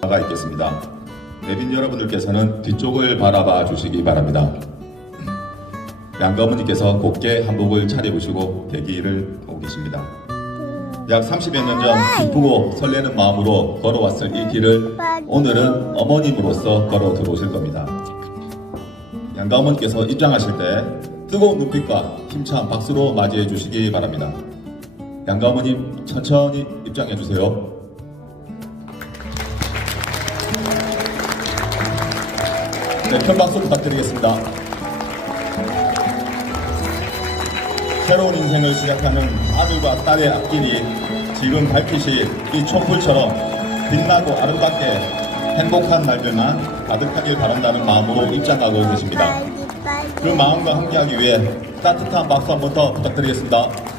가 있겠습니다. 내빈 여러분들께서는 뒤쪽을 바라봐 주시기 바랍니다. 양가부님께서 곱게 한복을 차려보시고 대기를 하고 계십니다. 약 30여 년 전 기쁘고 설레는 마음으로 걸어왔을 이 길을 오늘은 어머님으로서 걸어 들어오실 겁니다. 양가 어머니께서 입장하실 때 뜨거운 눈빛과 힘찬 박수로 맞이해 주시기 바랍니다. 양가 어머님 천천히 입장해 주세요. 네, 큰 박수 부탁드리겠습니다. 새로운 인생을 시작하는 아들과 딸의 앞길이 지금 밝히실 이 촛불처럼 빛나고 아름답게 행복한 날들만 가득하길 바란다는 마음으로 입장하고 계십니다. 그 마음과 함께하기 위해 따뜻한 박수 한 번 더 부탁드리겠습니다.